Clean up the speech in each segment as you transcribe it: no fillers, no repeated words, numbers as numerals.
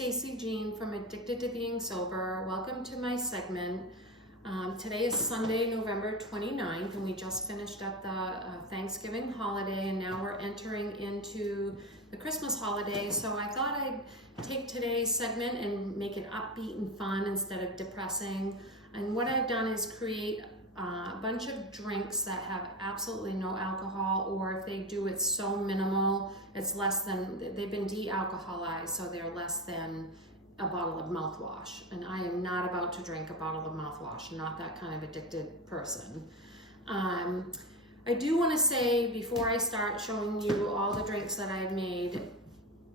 Stacy Jean from Addicted to Being Sober. Welcome to my segment. Today is Sunday, November 29th, and we just finished up the Thanksgiving holiday, and now we're entering into the Christmas holiday. So I thought I'd take today's segment and make it upbeat and fun instead of depressing. And what I've done is create a bunch of drinks that have absolutely no alcohol, or if they do, it's so minimal, it's less than, they've been de-alcoholized, so they're less than a bottle of mouthwash. And I am not about to drink a bottle of mouthwash, not that kind of addicted person. I do want to say, before I start showing you all the drinks that I've made,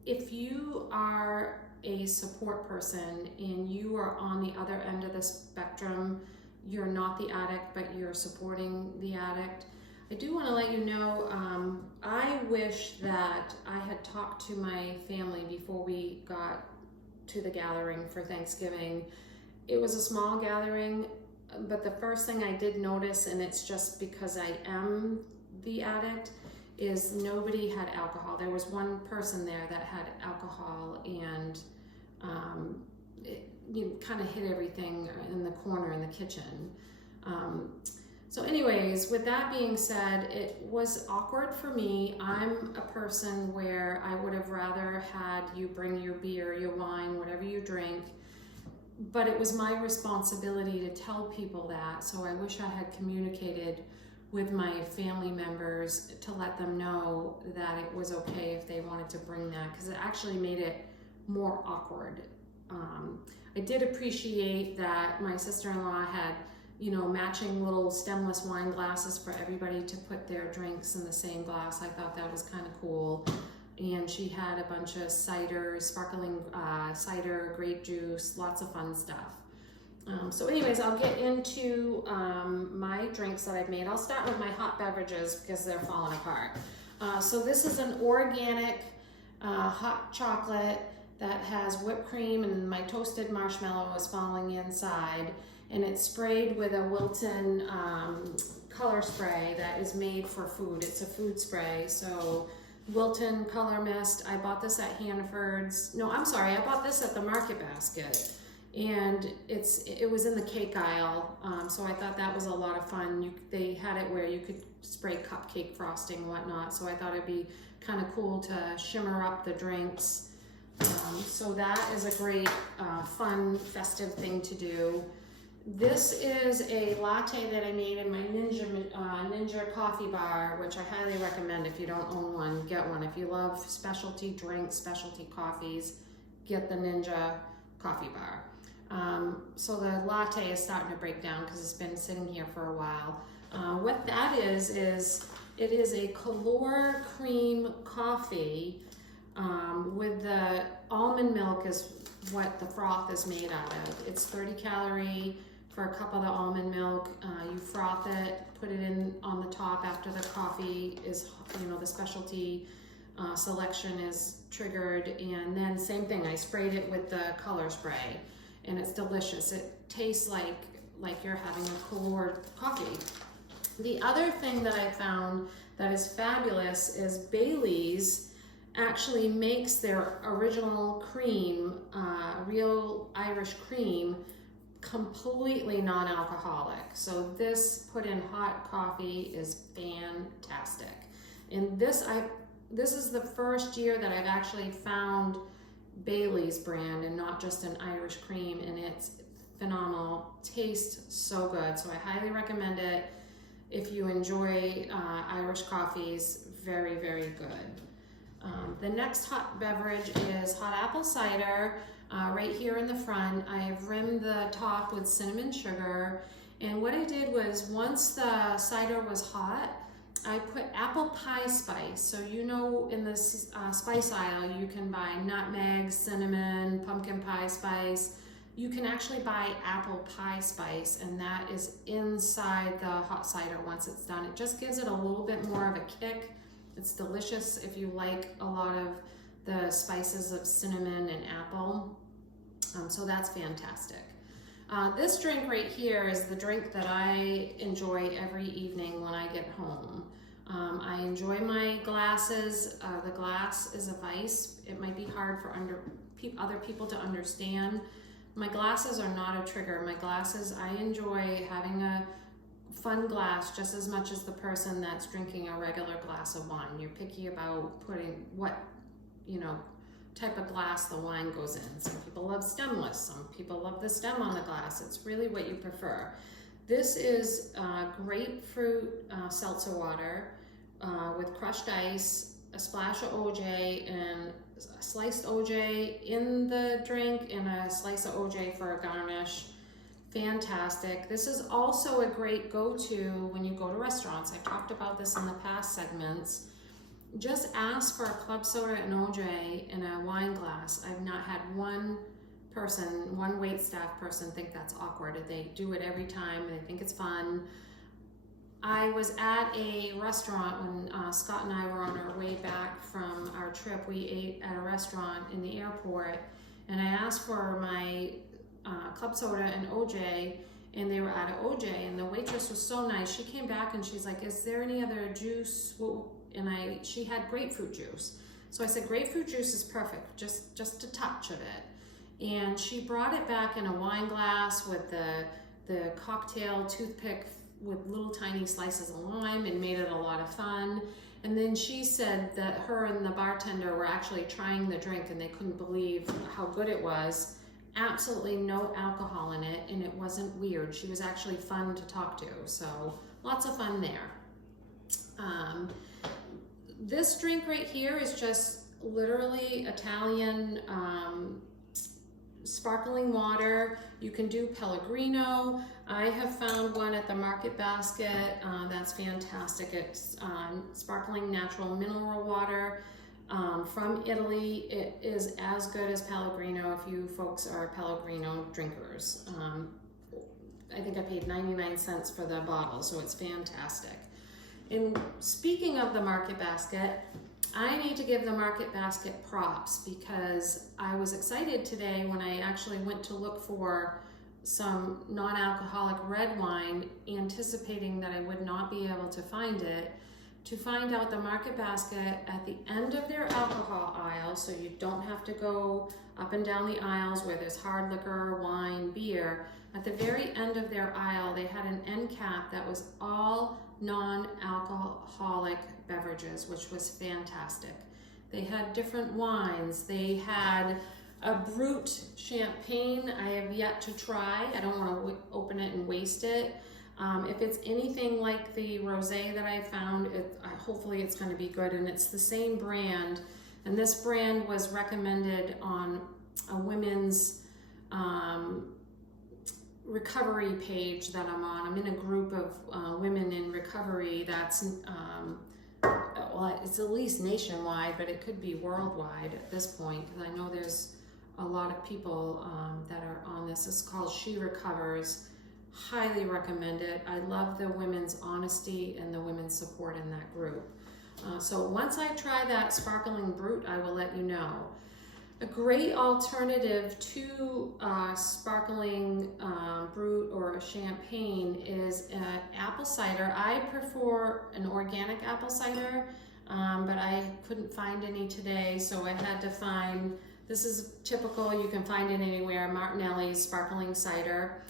if you are a support person and you are on the other end of the spectrum, you're not the addict, but you're supporting the addict, I do want to let you know, I wish that I had talked to my family before we got to the gathering for Thanksgiving. It was a small gathering, but the first thing I did notice, and it's just because I am the addict, is nobody had alcohol. There was one person there that had alcohol, and you kind of hid everything in the corner in the kitchen. So anyways, with that being said, it was awkward for me. I'm a person where I would have rather had you bring your beer, your wine, whatever you drink, but it was my responsibility to tell people that. So I wish I had communicated with my family members to let them know that it was okay if they wanted to bring that, because it actually made it more awkward. I did appreciate that my sister-in-law had, you know, matching little stemless wine glasses for everybody to put their drinks in the same glass. I thought that was kind of cool. And she had a bunch of cider, sparkling cider, grape juice, lots of fun stuff. So anyways, I'll get into my drinks that I've made. I'll start with my hot beverages because they're falling apart. So this is an organic hot chocolate that has whipped cream, and my toasted marshmallow is falling inside, and it's sprayed with a Wilton color spray that is made for food. It's a food spray. So Wilton Color Mist, I bought this at Hannaford's. No, I'm sorry, I bought this at the Market Basket, and it was in the cake aisle, so I thought that was a lot of fun. They had it where you could spray cupcake frosting and whatnot, so I thought it'd be kind of cool to shimmer up the drinks. So that is a great, fun, festive thing to do. This is a latte that I made in my Ninja coffee bar, which I highly recommend. If you don't own one, get one. If you love specialty drinks, specialty coffees, get the Ninja coffee bar. So the latte is starting to break down because it's been sitting here for a while. What that is it is a Calor cream coffee with the almond milk is what the froth is made out of. It's 30 calorie for a cup of the almond milk. You froth it, put it in on the top after the coffee is, you know, the specialty selection is triggered, and then same thing, I sprayed it with the color spray, and it's delicious. It tastes like you're having a Calor coffee. The other thing that I found that is fabulous is Bailey's actually makes their original cream, real Irish cream, completely non-alcoholic. So this put in hot coffee is fantastic. And this is the first year that I've actually found Bailey's brand and not just an Irish cream, and it's phenomenal. Tastes so good. So I highly recommend it if you enjoy Irish coffees. Very, very good. The next hot beverage is hot apple cider. Right here in the front, I've rimmed the top with cinnamon sugar. And what I did was, once the cider was hot, I put apple pie spice. So you know, in the spice aisle, you can buy nutmeg, cinnamon, pumpkin pie spice. You can actually buy apple pie spice, and that is inside the hot cider once it's done. It just gives it a little bit more of a kick. It's delicious if you like a lot of the spices of cinnamon and apple. So that's fantastic. This drink right here is the drink that I enjoy every evening when I get home. I enjoy my glasses. The glass is of ice. It might be hard for other people to understand. My glasses are not a trigger. My glasses, I enjoy having a fun glass just as much as the person that's drinking a regular glass of wine. You're picky about putting what, type of glass the wine goes in. Some people love stemless, some people love the stem on the glass. It's really what you prefer. This is grapefruit seltzer water with crushed ice, a splash of OJ, and a sliced OJ in the drink, and a slice of OJ for a garnish. Fantastic. This is also a great go-to when you go to restaurants. I talked about this in the past segments. Just ask for a club soda and OJ in a wine glass. I've not had one wait staff person think that's awkward. They do it every time. They think it's fun. I was at a restaurant when Scott and I were on our way back from our trip. We ate at a restaurant in the airport, and I asked for my club soda and OJ, and they were out of OJ, and the waitress was so nice. She came back and she's like, is there any other juice? And she had grapefruit juice. So I said, grapefruit juice is perfect, just a touch of it. And she brought it back in a wine glass with the cocktail toothpick with little tiny slices of lime, and made it a lot of fun. And then she said that her and the bartender were actually trying the drink and they couldn't believe how good it was. Absolutely no alcohol in it, and it wasn't weird. She was actually fun to talk to, so lots of fun there. This drink right here is just literally Italian sparkling water. You can do Pellegrino. I have found one at the Market Basket that's fantastic. It's sparkling natural mineral water from Italy. It is as good as Pellegrino if you folks are Pellegrino drinkers. I think I paid 99 cents for the bottle, so it's fantastic. And speaking of the Market Basket, I need to give the Market Basket props because I was excited today when I actually went to look for some non-alcoholic red wine, anticipating that I would not be able to find it, to find out the Market Basket at the end of their alcohol aisle, so you don't have to go up and down the aisles where there's hard liquor, wine, beer. At the very end of their aisle, they had an end cap that was all non-alcoholic beverages, which was fantastic. They had different wines. They had a Brut champagne I have yet to try. I don't want to open it and waste it. If it's anything like the rosé that I found, hopefully it's going to be good, and it's the same brand. And this brand was recommended on a women's recovery page that I'm on. I'm in a group of women in recovery that's, well, it's at least nationwide, but it could be worldwide at this point, because I know there's a lot of people that are on this. It's called She Recovers. Highly recommend it. I love the women's honesty and the women's support in that group. So once I try that sparkling Brut, I will let you know. A great alternative to sparkling Brut or champagne is apple cider. I prefer an organic apple cider, but I couldn't find any today, so I had to find, this is typical, you can find it anywhere, Martinelli's sparkling cider.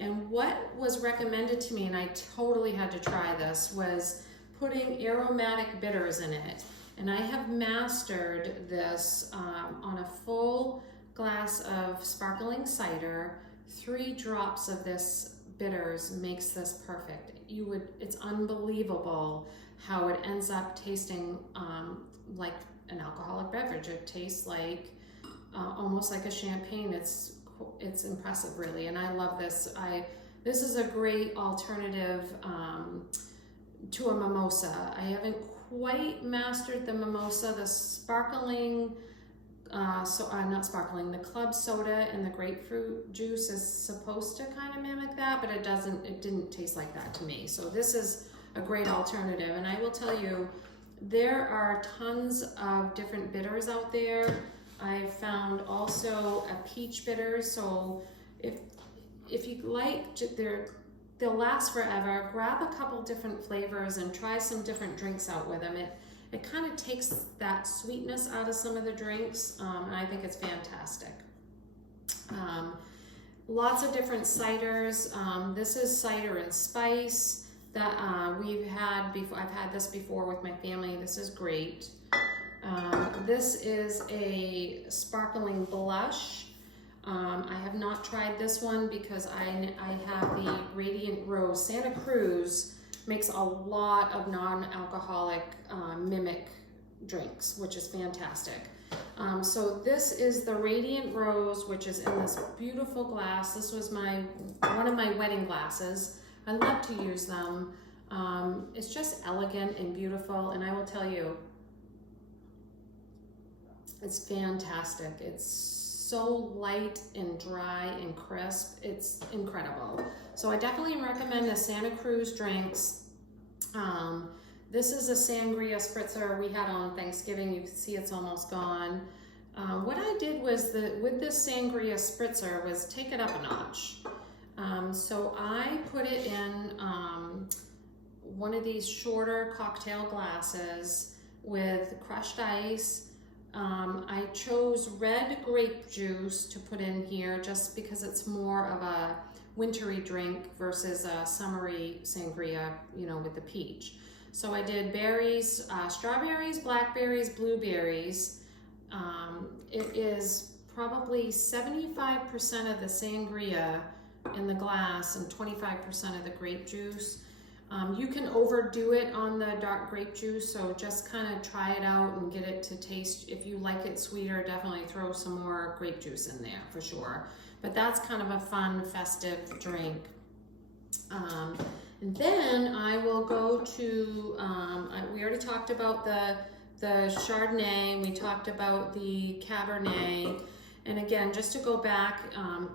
And what was recommended to me, and I totally had to try this, was putting aromatic bitters in it. And I have mastered this on a full glass of sparkling cider. 3 drops of this bitters makes this perfect. It's unbelievable how it ends up tasting like an alcoholic beverage. It tastes like almost like a champagne. It's impressive, really, and I love this. This is a great alternative to a mimosa. I haven't quite mastered the mimosa. The sparkling, not sparkling, the club soda and the grapefruit juice is supposed to kind of mimic that, but it didn't taste like that to me. So this is a great alternative, and I will tell you, there are tons of different bitters out there. I found also a peach bitter, so if you like, they'll last forever. Grab a couple different flavors and try some different drinks out with them. it kind of takes that sweetness out of some of the drinks, and I think it's fantastic. Lots of different ciders. This is cider and spice that we've had before. I've had this before with my family. This is great. This is a sparkling blush. I have not tried this one because I have the Radiant Rose. Santa Cruz makes a lot of non-alcoholic mimic drinks, which is fantastic. So this is the Radiant Rose, which is in this beautiful glass. This was one of my wedding glasses. I love to use them. It's just elegant and beautiful, and I will tell you, it's fantastic. It's so light and dry and crisp. It's incredible. So I definitely recommend the Santa Cruz drinks. This is a sangria spritzer we had on Thanksgiving. You can see it's almost gone. What I did was with this sangria spritzer was take it up a notch. So I put it in one of these shorter cocktail glasses with crushed ice. I chose red grape juice to put in here just because it's more of a wintry drink versus a summery sangria, you know, with the peach. So I did berries, strawberries, blackberries, blueberries. It is probably 75% of the sangria in the glass and 25% of the grape juice. You can overdo it on the dark grape juice, so just kind of try it out and get it to taste. If you like it sweeter, definitely throw some more grape juice in there for sure. But that's kind of a fun, festive drink. And then I will go to, we already talked about the Chardonnay, we talked about the Cabernet. And again, just to go back,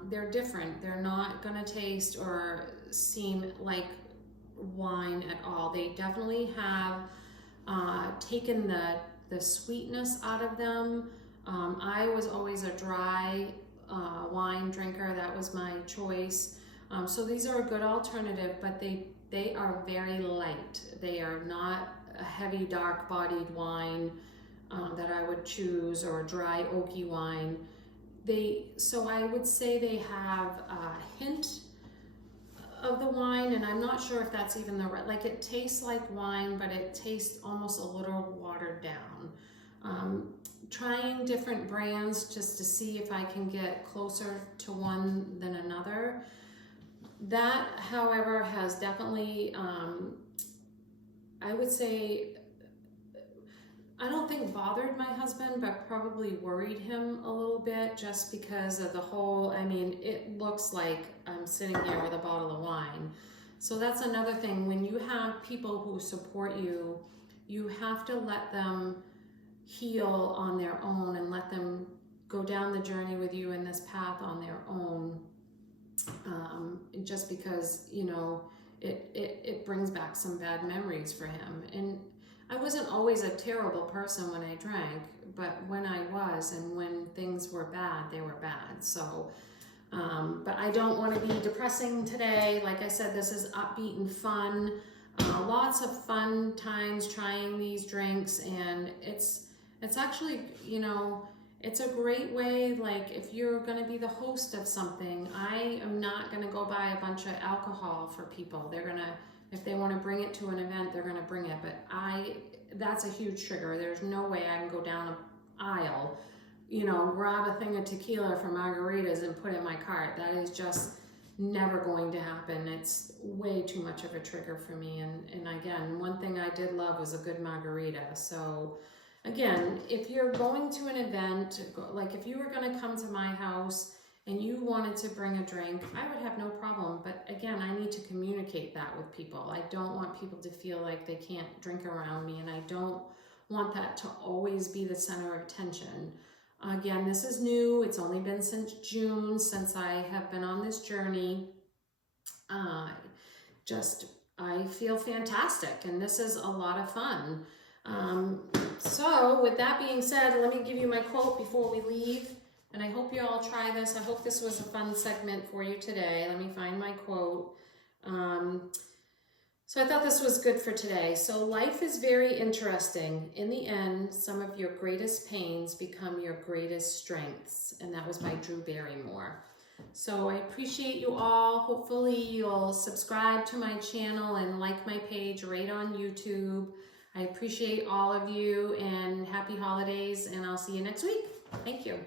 they're different. They're not gonna taste or seem like wine at all. They definitely have taken the sweetness out of them. I was always a dry wine drinker. That was my choice. So these are a good alternative, but they are very light. They are not a heavy dark bodied wine that I would choose, or a dry oaky wine. So I would say they have a hint of the wine, and I'm not sure if that's even the right, like it tastes like wine, but it tastes almost a little watered down. Trying different brands just to see if I can get closer to one than another. That, however, has definitely, I would say, I don't think bothered my husband, but probably worried him a little bit just because of the whole, I mean, it looks like I'm sitting here with a bottle of wine. So that's another thing. When you have people who support you, you have to let them heal on their own and let them go down the journey with you in this path on their own. Just because, you know, it brings back some bad memories for him. And I wasn't always a terrible person when I drank, but when I was, and when things were bad, they were bad. So, but I don't want to be depressing today. Like I said, this is upbeat and fun. Lots of fun times trying these drinks, and it's actually, you know, it's a great way, like if you're going to be the host of something, I am not going to go buy a bunch of alcohol for people. They're going to, if they want to bring it to an event, they're going to bring it. But that's a huge trigger. There's no way I can go down an aisle, you know, grab a thing of tequila for margaritas and put it in my cart. That is just never going to happen. It's way too much of a trigger for me. And again, one thing I did love was a good margarita. So again, if you're going to an event, like if you were going to come to my house and you wanted to bring a drink, I would have no problem. But again, I need to communicate that with people. I don't want people to feel like they can't drink around me, and I don't want that to always be the center of attention. Again, this is new. It's only been since June since I have been on this journey. I feel fantastic, and this is a lot of fun. So with that being said, let me give you my quote before we leave, and I hope you all try this. I hope this was a fun segment for you today. Let me find my quote. So I thought this was good for today. So life is very interesting. In the end, some of your greatest pains become your greatest strengths. And that was by Drew Barrymore. So I appreciate you all. Hopefully you'll subscribe to my channel and like my page right on YouTube. I appreciate all of you and happy holidays, and I'll see you next week. Thank you.